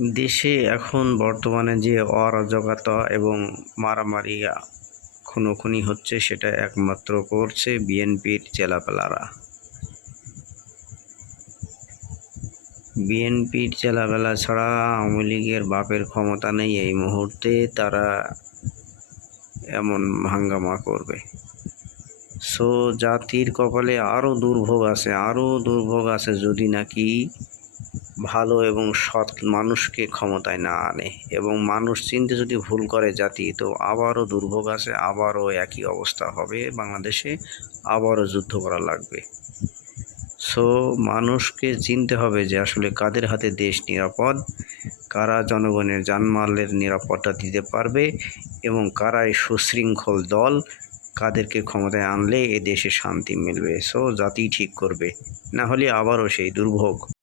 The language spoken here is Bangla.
দেশে এখন বর্তমানে যে অরাজকতা এবং মারামারি খুনোখুনি হচ্ছে সেটা একমাত্র করছে বিএনপির চেলাপেলারা। বিএনপির চেলাপেলা ছাড়া আওয়ামী লীগের বাপের ক্ষমতা নেই এই মুহূর্তে, তারা এমন হাঙ্গামা করবে। সো জাতির কপালে আরও দুর্ভোগ আছে যদি নাকি ভালো এবং সৎ মানুষকে ক্ষমতায় না আনে, এবং মানুষ চিনতে যদি ভুল করে জাতি, তো আবারও দুর্ভোগ আছে, আবারও একই অবস্থা হবে বাংলাদেশে, আবারও যুদ্ধ করা লাগবে। সো মানুষকে চিনতে হবে যে আসলে কাদের হাতে দেশ নিরাপদ, কারা জনগণের জানমালের নিরাপত্তা দিতে পারবে, এবং কারাই সুশৃঙ্খল দল, কাদেরকে ক্ষমতায় আনলে এ দেশে শান্তি মিলবে। সো জাতি ঠিক করবে, না হলে আবারও সেই দুর্ভোগ।